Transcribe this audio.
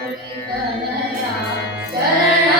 ಕಣಿತನಯ ಶರಣ